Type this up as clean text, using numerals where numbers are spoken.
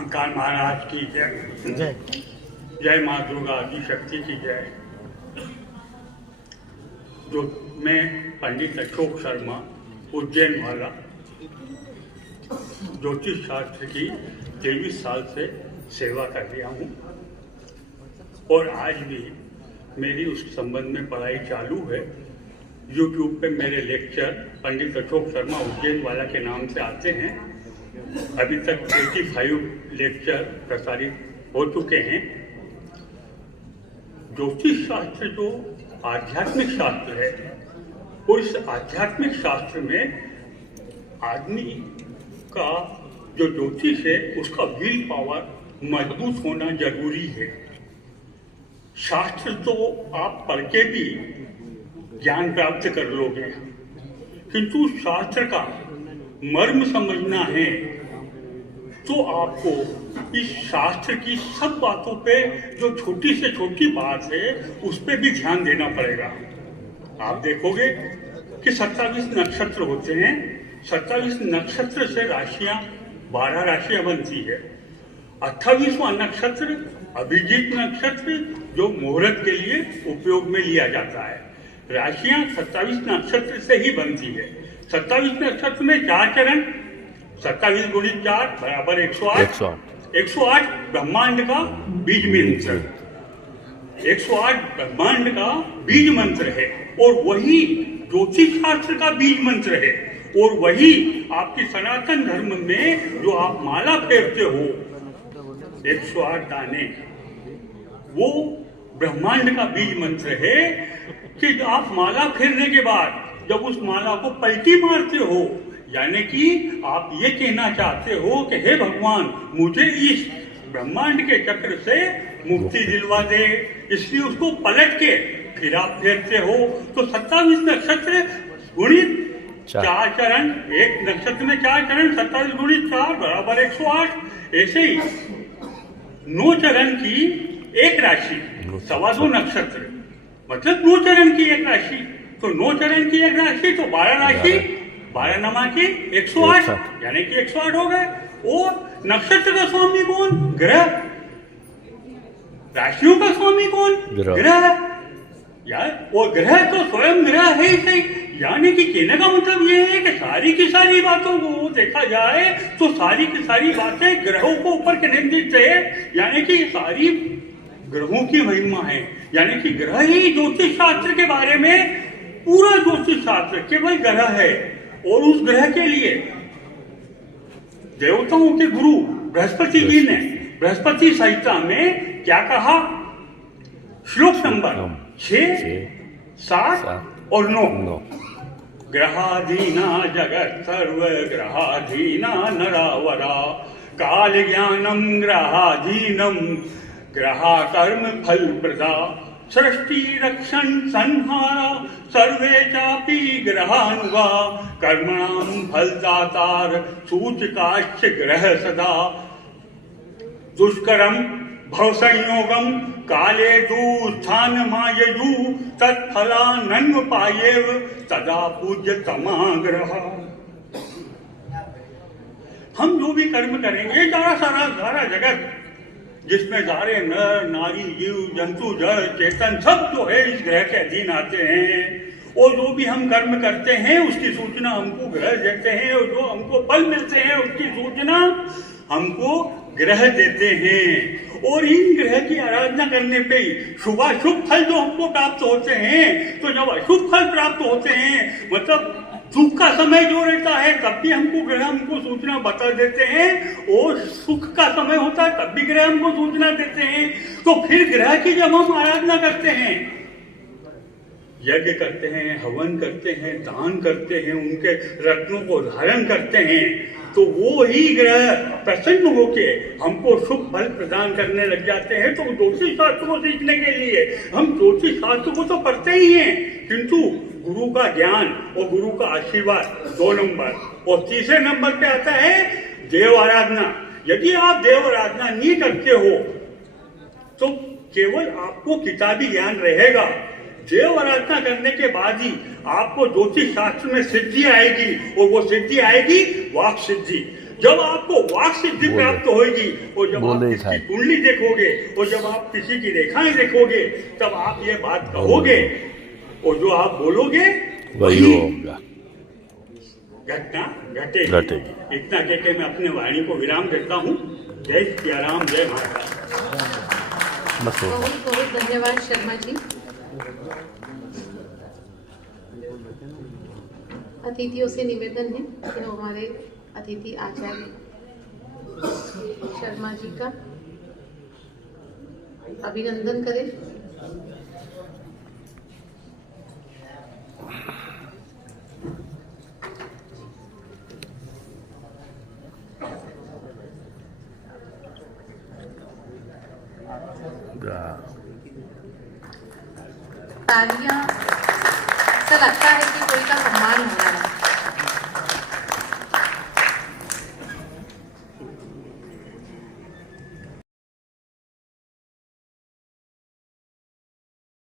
महाकाल महाराज की जय। जय जय माँ दुर्गा आदि शक्ति की जय। जो मैं पंडित अशोक शर्मा उज्जैन वाला ज्योतिष शास्त्र की 23 साल से सेवा कर रहा हूँ और आज भी मेरी उस संबंध में पढ़ाई चालू है। यूट्यूब पे मेरे लेक्चर पंडित अशोक शर्मा उज्जैन वाला के नाम से आते हैं। अभी तक 85 लेक्चर प्रसारित हो चुके हैं। ज्योतिष शास्त्र जो आध्यात्मिक शास्त्र है, उस आध्यात्मिक शास्त्र में आदमी का जो ज्योतिष है उसका विल पावर मजबूत होना जरूरी है। शास्त्र तो आप पढ़ के भी ज्ञान प्राप्त कर लोगे, किंतु शास्त्र का मर्म समझना है तो आपको इस शास्त्र की सब बातों पे जो छोटी से छोटी बात है उस पे भी ध्यान देना पड़ेगा। आप देखोगे कि 27 नक्षत्र होते हैं। 27 नक्षत्र से राशियां 12 राशियां बनती है। 28वां नक्षत्र अभिजीत नक्षत्र जो मुहूर्त के लिए उपयोग में लिया जाता है। राशियां 27 नक्षत्र से ही बनती है। 27 नक्षत्र में 4 चरण, 27 गुणित 4 बराबर 108। 108 ब्रह्मांड का बीज मंत्र, 108 ब्रह्मांड का बीज मंत्र है और वही ज्योतिष शास्त्र का बीज मंत्र है। और वही आपकी सनातन धर्म में जो आप माला फेरते हो 108 दाने, वो ब्रह्मांड का बीज मंत्र है कि आप माला फेरने के बाद जब उस माला को पलटी मारते हो, यानी कि आप ये कहना चाहते हो कि हे भगवान मुझे इस ब्रह्मांड के चक्र से मुक्ति दिलवा दे, इसलिए उसको पलट के फिर आप फेरते हो। तो 27 नक्षत्र गुणित 4 चरण, एक नक्षत्र में 4 चरण, 27 गुणित 4 बराबर 108। ऐसे ही 9 चरण की एक राशि, 2.25 नक्षत्र मतलब 9 चरण की एक राशि। तो 9 चरण की एक राशि तो 12 राशि, 12 नमा की 108 यानी कि 108 हो गए। और नक्षत्र का स्वामी कौन? ग्रह। राशियों का स्वामी कौन? ग्रह। यार वो ग्रह तो स्वयं ग्रह है ही सही। यानी कि कहने का मतलब ये है कि सारी की सारी बातों को देखा जाए तो सारी की सारी बातें ग्रहों को ऊपर केंद्रित है। यानी कि सारी ग्रहों की महिमा है। यानी कि ग्रह ही ज्योतिष शास्त्र के बारे में, पूरा ज्योतिष शास्त्र केवल ग्रह है। और उस ग्रह के लिए देवताओं के गुरु बृहस्पति जी ने बृहस्पति संहिता में क्या कहा? श्लोक नंबर 6, 7 और 9। ग्रहाधीना जगत सर्व ग्रहाधीना नरावरा काल ज्ञानम ग्रहाधीनम ग्रहा कर्म फल प्रदा सृष्टि रक्षण संहारा सर्वे चापि ग्रहानुगा कर्मणाम फलदातार सूचकाश्च ग्रह सदा दुष्करम भव संयोगम काले दूस्थान माययु तत्फलानन्व पायेव तदा पूज्य तमाग्रह। हम जो भी कर्म करेंगे, सारा जगत जिसमें सारे नर नारी जीव जंतु जड़ चेतन सब जो है इस ग्रह के अधीन आते हैं। और जो भी हम कर्म करते हैं उसकी सूचना हमको ग्रह देते हैं और जो हमको फल मिलते हैं उसकी सूचना हमको ग्रह देते हैं। और इन ग्रह की आराधना करने पे ही शुभाशुभ फल जो हमको प्राप्त होते हैं। तो जब अशुभ फल प्राप्त होते हैं, मतलब दुख का समय जो रहता है तब भी हमको ग्रह हमको सूचना बता देते हैं, और सुख का समय होता है तब भी ग्रह हमको सूचना देते हैं। तो फिर ग्रह की जब हम आराधना करते हैं, यज्ञ करते हैं, हवन करते हैं, दान करते हैं, उनके रत्नों को धारण करते हैं, तो वो ही ग्रह प्रसन्न होके हमको शुभ फल प्रदान करने लग जाते हैं। तो ज्योतिष शास्त्र को सीखने के लिए हम ज्योतिष शास्त्र को तो पढ़ते ही हैं, किंतु गुरु का ज्ञान और गुरु का आशीर्वाद 2 नंबर। और तीसरे नंबर पे आता है देव आराधना। यदि आप देव आराधना नहीं करते हो तो केवल आपको किताबी ज्ञान रहेगा। देव आराधना करने के बाद ही आपको ज्योतिष शास्त्र में सिद्धि आएगी, और वो सिद्धि आएगी वाक सिद्धि। जब आपको वाक सिद्धि प्राप्त होगी और जब आप बोले किसी की कुंडली देखोगे और जब आप किसी की रेखाएं देखोगे तब आप ये बात कहोगे और जो आप बोलोगे वही होगा, घटना घटेगी। इतना कह के मैं अपने वाणी को विराम देता हूँ। जय सियाराम, जय महाराज। बस होगा। बहुत बहुत धन्यवाद शर्मा जी। अतिथियों से निवेदन है कि वो हमारे अतिथि आचार्य शर्मा जी का अभिनंदन करें। तालियां, ऐसा लगता है कि कोई का सम्मान हो रहा है।